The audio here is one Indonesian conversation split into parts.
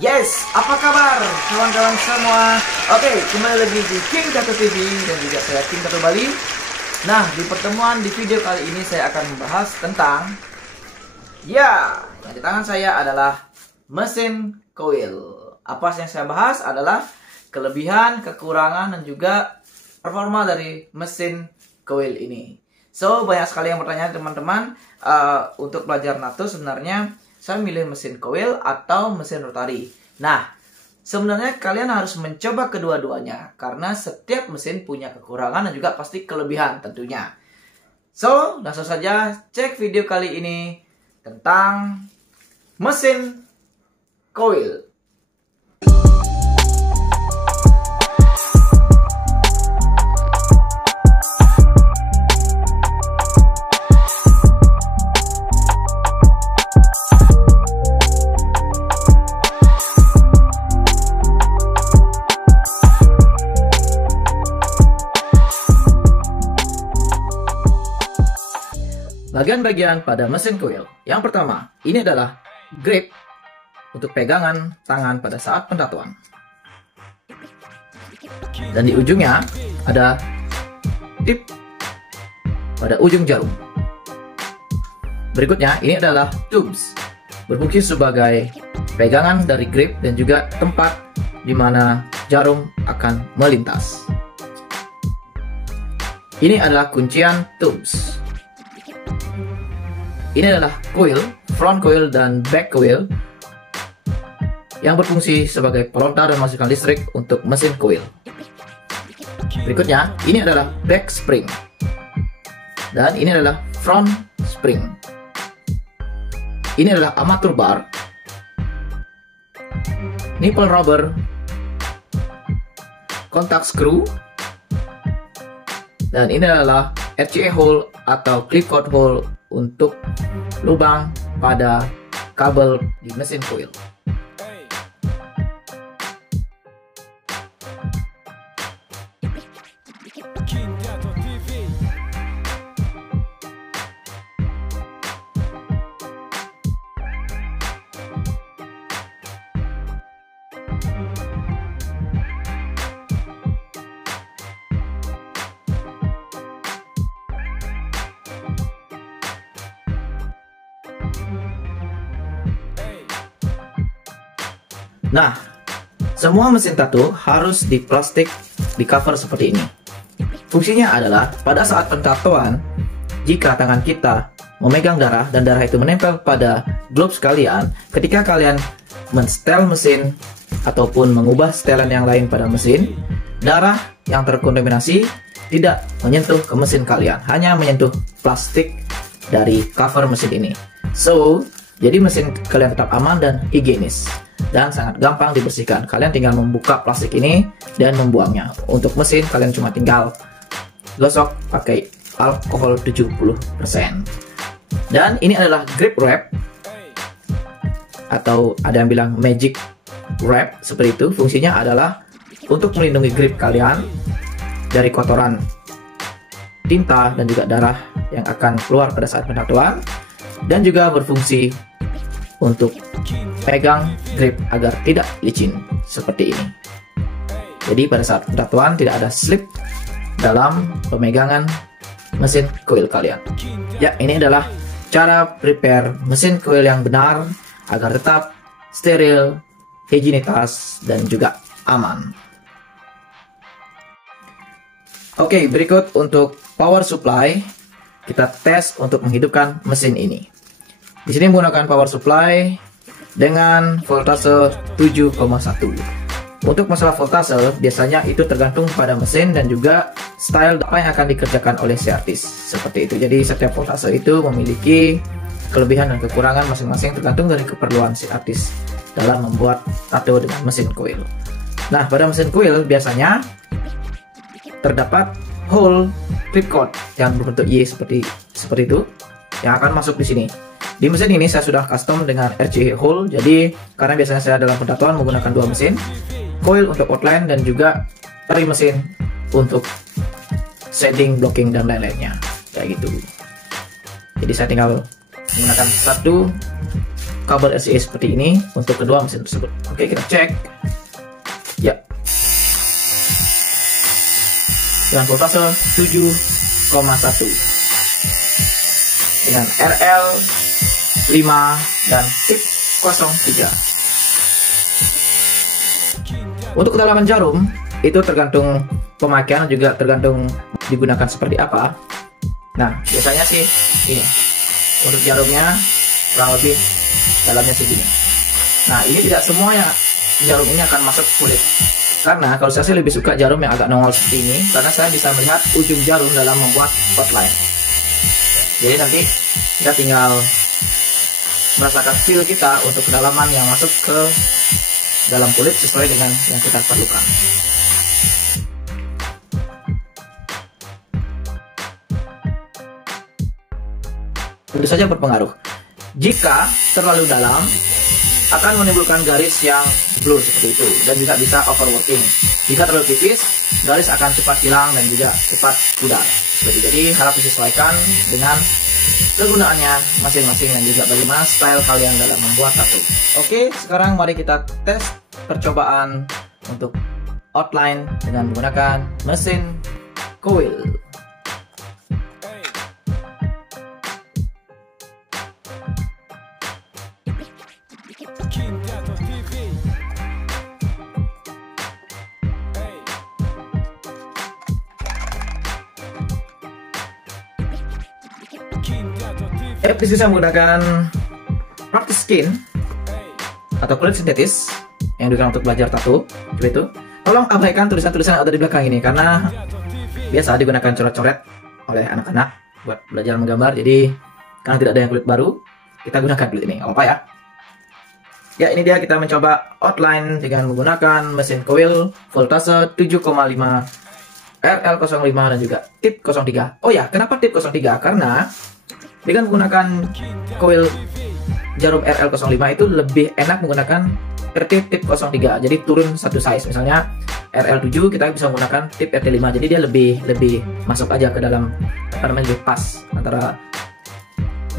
Yes, apa kabar kawan-kawan semua? Oke, kembali lagi di King Tattoo TV dan juga saya King Tattoo Bali. Nah, di pertemuan di video kali ini saya akan membahas tentang yang di tangan saya adalah mesin coil. Apa yang saya bahas adalah kelebihan, kekurangan, dan juga performa dari mesin coil ini. So, banyak sekali yang bertanya teman-teman, untuk belajar NATO sebenarnya saya milih mesin coil atau mesin rotari. Nah, sebenarnya kalian harus mencoba kedua-duanya karena setiap mesin punya kekurangan dan juga pasti kelebihan tentunya. So, langsung saja cek video kali ini tentang mesin coil. Bagian-bagian pada mesin coil. Yang pertama, ini adalah grip untuk pegangan tangan pada saat pentatuan. Dan di ujungnya ada tip pada ujung jarum. Berikutnya, ini adalah tubes, berfungsi sebagai pegangan dari grip dan juga tempat di mana jarum akan melintas. Ini adalah kuncian tubes. Ini adalah coil, front coil dan back coil yang berfungsi sebagai pelontar dan masukkan listrik untuk mesin coil. Berikutnya, ini adalah back spring dan ini adalah front spring. Ini adalah armature bar, nipple rubber, kontak screw, dan ini adalah RCA hole atau clip-out hole untuk lubang pada kabel di mesin coil. Nah, semua mesin tattoo harus di plastik di cover seperti ini. Fungsinya adalah pada saat pentatuan, jika tangan kita memegang darah dan darah itu menempel pada gloves kalian, ketika kalian men-setel mesin ataupun mengubah setelan yang lain pada mesin, darah yang terkontaminasi tidak menyentuh ke mesin kalian, hanya menyentuh plastik dari cover mesin ini. So, jadi mesin kalian tetap aman dan higienis dan sangat gampang dibersihkan. Kalian tinggal membuka plastik ini dan membuangnya. Untuk mesin kalian cuma tinggal gosok pakai alkohol 70%. Dan ini adalah grip wrap atau ada yang bilang magic wrap seperti itu. Fungsinya adalah untuk melindungi grip kalian dari kotoran tinta dan juga darah yang akan keluar pada saat pentatuan, dan juga berfungsi untuk pegang grip agar tidak licin seperti ini. Jadi pada saat pentatuan tidak ada slip dalam pemegangan mesin coil kalian. Ya, ini adalah cara prepare mesin coil yang benar agar tetap steril, higienitas, dan juga aman. Oke, berikut untuk power supply. Kita tes untuk menghidupkan mesin ini. Di sini menggunakan power supply dengan voltase 7,1. Untuk masalah voltase, biasanya itu tergantung pada mesin dan juga style apa yang akan dikerjakan oleh si artis. Seperti itu. Jadi setiap voltase itu memiliki kelebihan dan kekurangan masing-masing tergantung dari keperluan si artis dalam membuat tattoo dengan mesin coil. Nah, pada mesin coil biasanya terdapat hole clip cord yang berbentuk Y seperti itu yang akan masuk di sini. Di mesin ini saya sudah custom dengan RCA hole, jadi karena biasanya saya dalam pentatuan menggunakan dua mesin, coil untuk outline dan juga tari mesin untuk shading, blocking, dan lain-lainnya kayak gitu. Jadi saya tinggal menggunakan satu kabel RCA seperti ini untuk kedua mesin tersebut. Oke, kita cek. Ya. Dengan voltase 7,1 dengan RL 5 dan tip 03. Untuk kedalaman jarum itu tergantung pemakaian, juga tergantung digunakan seperti apa. Nah, biasanya sih ini untuk jarumnya kurang lebih dalamnya segini. Nah, ini tidak semuanya jarum ini akan masuk kulit, karena kalau saya sih lebih suka jarum yang agak nongol seperti ini, karena saya bisa melihat ujung jarum dalam membuat outline. Jadi nanti kita tinggal merasakan feel kita untuk kedalaman yang masuk ke dalam kulit sesuai dengan yang kita perlukan. Tentu saja berpengaruh. Jika terlalu dalam akan menimbulkan garis yang blur seperti itu, dan juga bisa overworking. Jika terlalu tipis, garis akan cepat hilang dan juga cepat pudar. Jadi harap disesuaikan dengan kegunaannya masing-masing dan juga bagaimana style kalian dalam membuat tattoo. Oke, sekarang mari kita tes percobaan untuk outline dengan menggunakan mesin coil. Bisa menggunakan practice skin atau kulit sintetis yang digunakan untuk belajar tattoo seperti itu. Tolong abaikan tulisan-tulisan yang ada di belakang ini, karena biasa digunakan coret-coret oleh anak-anak buat belajar menggambar. Jadi karena tidak ada yang kulit baru, kita gunakan kulit ini. Apa ya? Ya, ini dia kita mencoba outline dengan menggunakan mesin coil voltase 7,5 RL05 dan juga tip 03. Oh ya, kenapa tip 03? Karena dengan menggunakan coil jarum RL05 itu lebih enak menggunakan RT tip 03. Jadi turun satu size. Misalnya RL7 kita bisa menggunakan tip RT5. Jadi dia lebih masuk aja ke dalam, apa namanya, lebih pas antara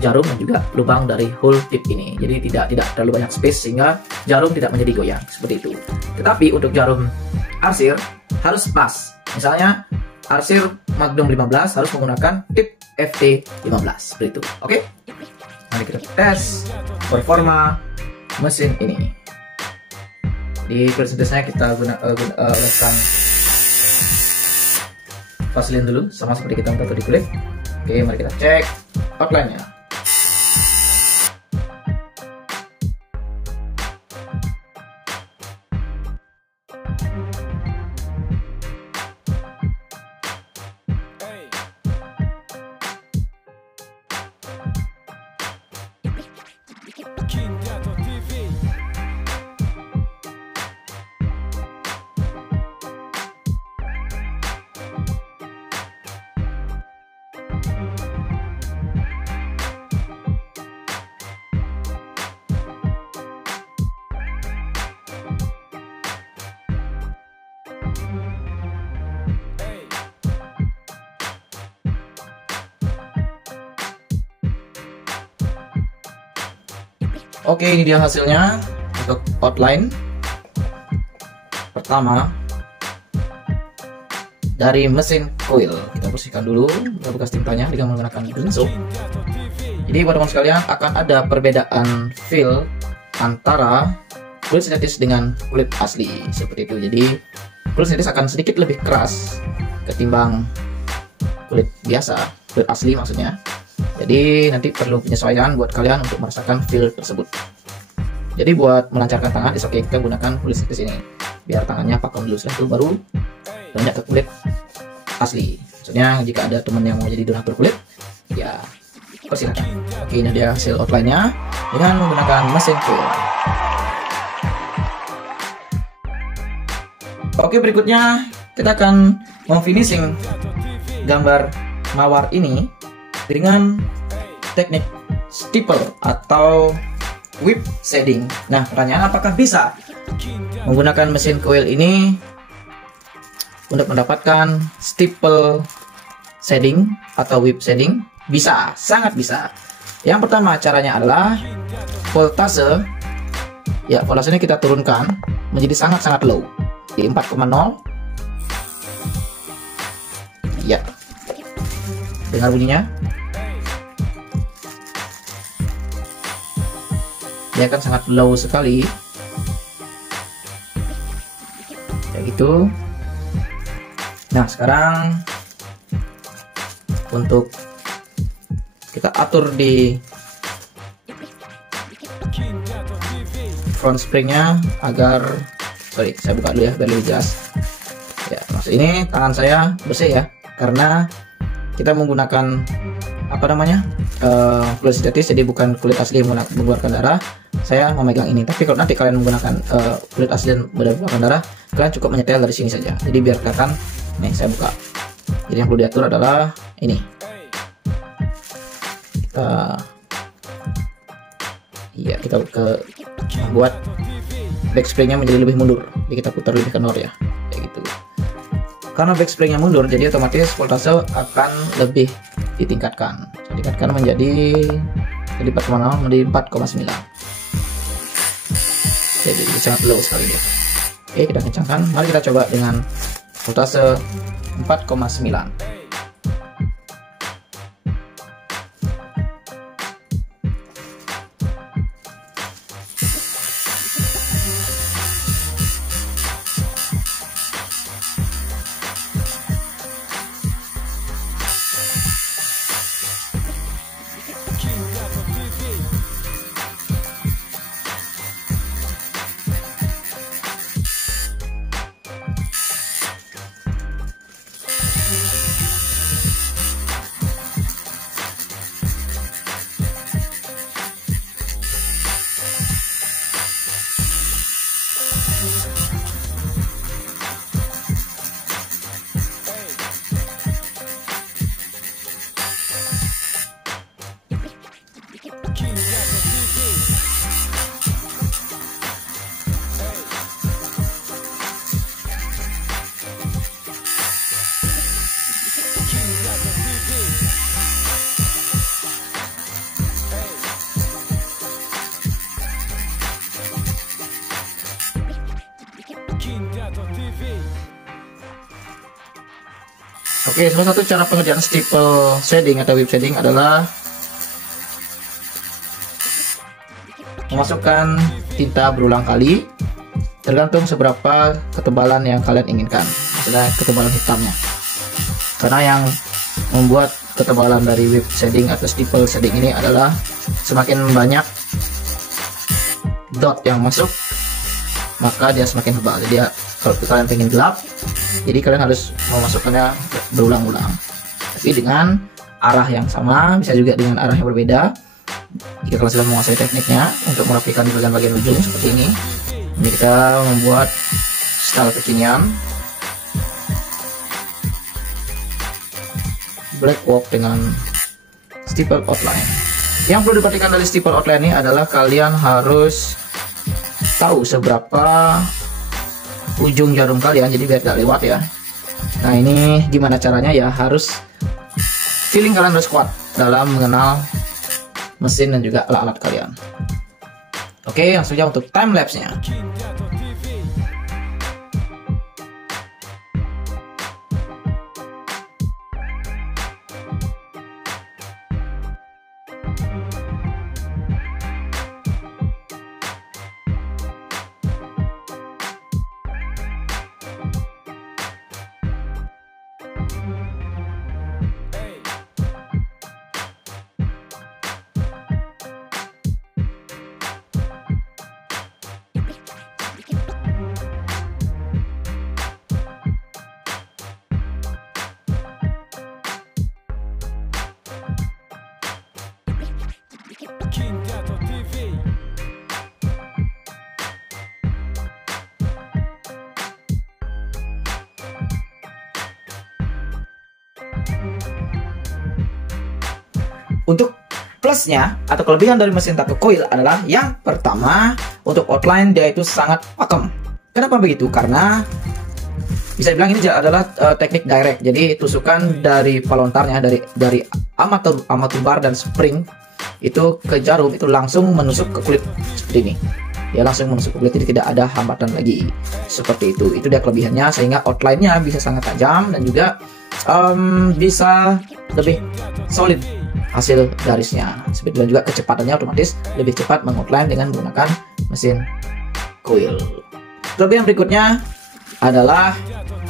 jarum dan juga lubang dari hole tip ini. Jadi tidak terlalu banyak space sehingga jarum tidak menjadi goyang seperti itu. Tetapi untuk jarum arsir harus pas. Misalnya arsir Magnum 15 harus menggunakan tip FT15 seperti itu. Oke, mari kita tes performa mesin ini. Di kulit sintesnya kita oleskan vaselin dulu, sama seperti kita tato di kulit. Oke, mari kita cek outline-nya. Oke, ini dia hasilnya untuk outline pertama dari mesin coil. Kita bersihkan dulu bekas tintanya dengan menggunakan green soap. Jadi buat teman sekalian, akan ada perbedaan feel antara kulit sintetis dengan kulit asli seperti itu. Jadi kulit sintetis akan sedikit lebih keras ketimbang kulit biasa, kulit asli maksudnya. Jadi nanti perlu penyesuaian buat kalian untuk merasakan feel tersebut. Jadi buat melancarkan tangan, oke, kita gunakan kulit sintetis ini biar tangannya pakem dulu, setelah itu baru banyak ke kulit asli. Maksudnya jika ada teman yang mau jadi donatur kulit, ya persilakan. Oke, ini dia hasil outline-nya dengan menggunakan mesin coil. Oke, berikutnya kita akan finishing gambar mawar ini dengan teknik stipple atau whip shading. Nah, pertanyaan, apakah bisa menggunakan mesin coil ini untuk mendapatkan stipple shading atau whip shading? Bisa, sangat bisa. Yang pertama caranya adalah voltase. Ya, voltasenya kita turunkan menjadi sangat-sangat low di 4,0. Ya, dengar bunyinya. Dia akan sangat low sekali. Kayak gitu. Nah, sekarang untuk kita atur di front springnya agar, sorry, saya buka dulu ya biar lebih jelas. Ya, maksud ini tangan saya bersih ya, karena kita menggunakan apa namanya kulit sintetis, jadi bukan kulit asli yang mengeluarkan darah. Saya memegang ini, tapi kalau nanti kalian menggunakan kulit asli dan mengeluarkan darah, kalian cukup menyetel dari sini saja. Jadi biar kelihatan. Nih, saya buka. Jadi yang perlu diatur adalah ini. Kita buat backspringnya menjadi lebih mundur. Jadi kita putar lebih ke nor ya, kayak gitu. Karena backspringnya mundur, jadi otomatis voltase akan lebih ditingkatkan. Ditingkatkan menjadi 4,0 menjadi 4,9. Jadi sangat low sekali ya. Oke, kita kencangkan. Mari kita coba dengan voltase 4,9. Oke, salah satu cara pengerjaan stipple shading atau whip shading adalah memasukkan tinta berulang kali, tergantung seberapa ketebalan yang kalian inginkan, maksudnya ketebalan hitamnya. Karena yang membuat ketebalan dari whip shading atau stipple shading ini adalah semakin banyak dot yang masuk, maka dia semakin tebal. Jadi kalau kalian ingin gelap, jadi kalian harus memasukkannya berulang-ulang, tapi dengan arah yang sama, bisa juga dengan arah yang berbeda. Jika kalian sudah menguasai tekniknya untuk merapikan di bagian-bagian ujung seperti ini kita membuat style kekinian, black walk dengan stipple outline. Yang perlu diperhatikan dari stipple outline ini adalah kalian harus tahu seberapa ujung jarum kalian, jadi biar tidak lewat ya. Nah, ini gimana caranya ya, harus feeling kalian harus kuat dalam mengenal mesin dan juga alat-alat kalian. Oke, langsung saja untuk time lapse nya. Untuk plusnya atau kelebihan dari mesin tattoo coil adalah yang pertama, untuk outline dia itu sangat pakem. Kenapa begitu? Karena bisa dibilang ini adalah teknik direct. Jadi tusukan dari pelontarnya, dari armatur bar dan spring itu ke jarum itu langsung menusuk ke kulit seperti ini. Ya langsung menusuk ke kulit, jadi tidak ada hambatan lagi seperti itu. Itu dia kelebihannya, sehingga outline-nya bisa sangat tajam dan juga bisa lebih solid hasil garisnya. Dan juga kecepatannya otomatis lebih cepat mengoutline dengan menggunakan mesin coil. Kelebihan berikutnya adalah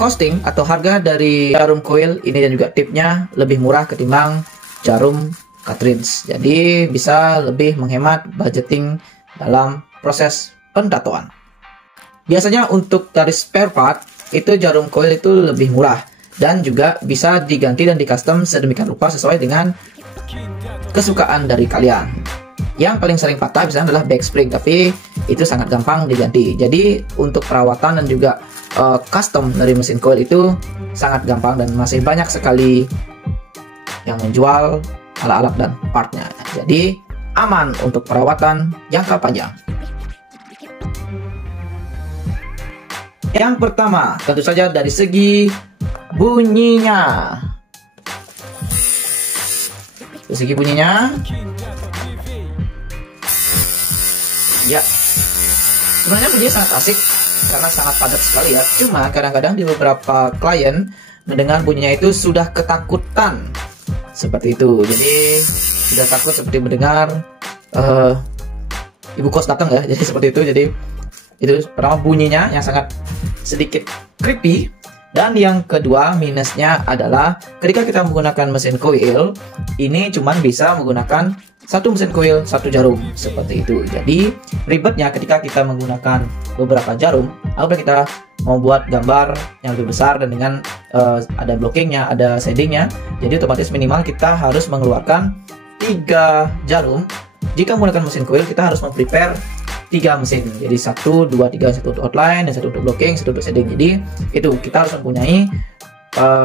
costing atau harga dari jarum coil ini dan juga tipnya lebih murah ketimbang jarum cartridge. Jadi bisa lebih menghemat budgeting dalam proses pentatoan. Biasanya untuk dari spare part itu jarum coil itu lebih murah dan juga bisa diganti dan di custom sedemikian rupa sesuai dengan kesukaan dari kalian. Yang paling sering patah biasanya adalah back spring, tapi itu sangat gampang diganti. Jadi untuk perawatan dan juga custom dari mesin coil itu sangat gampang dan masih banyak sekali yang menjual alat-alat dan partnya. Jadi aman untuk perawatan jangka panjang. Yang pertama tentu saja dari segi bunyinya. Dari segi bunyinya, ya sebenarnya bunyinya sangat asik karena sangat padat sekali ya. Cuma kadang-kadang di beberapa klien mendengar bunyinya itu sudah ketakutan seperti itu. Jadi sudah takut seperti mendengar ibu kos datang ya. Jadi seperti itu. Jadi itu pertama bunyinya yang sangat sedikit creepy. Dan yang kedua minusnya adalah ketika kita menggunakan mesin coil ini cuman bisa menggunakan satu mesin coil, satu jarum seperti itu. Jadi ribetnya ketika kita menggunakan beberapa jarum, apabila kita mau buat gambar yang lebih besar dan dengan ada blockingnya, ada shadingnya, jadi otomatis minimal kita harus mengeluarkan 3 jarum. Jika menggunakan mesin coil kita harus memprepare 3 mesin, jadi 1, 2, 3, 1 untuk outline dan 1 untuk blocking, 1 untuk shading. Jadi itu kita harus mempunyai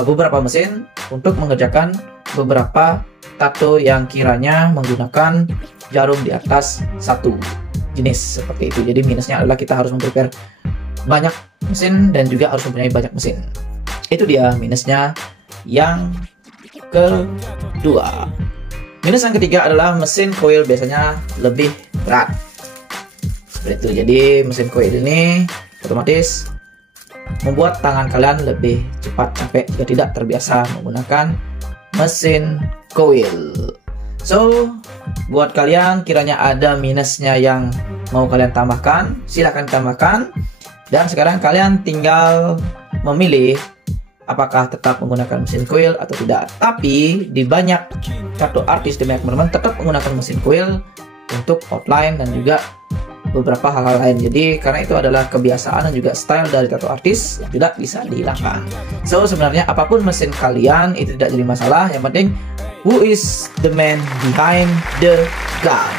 beberapa mesin untuk mengerjakan beberapa tato yang kiranya menggunakan jarum di atas 1 jenis seperti itu. Jadi minusnya adalah kita harus memprepare banyak mesin dan juga harus mempunyai banyak mesin. Itu dia minusnya yang kedua. Minus yang ketiga adalah mesin coil biasanya lebih berat. Seperti itu. Jadi mesin coil ini otomatis membuat tangan kalian lebih cepat capek jika tidak terbiasa menggunakan mesin coil. So, buat kalian kiranya ada minusnya yang mau kalian tambahkan, silahkan tambahkan. Dan sekarang kalian tinggal memilih apakah tetap menggunakan mesin coil atau tidak. Tapi di banyak tattoo artis di banyak teman-teman tetap menggunakan mesin coil untuk outline dan juga beberapa hal-hal lain. Jadi karena itu adalah kebiasaan dan juga style dari tattoo artis yang tidak bisa dihilangkan. So sebenarnya apapun mesin kalian itu tidak jadi masalah. Yang penting who is the man behind the gun.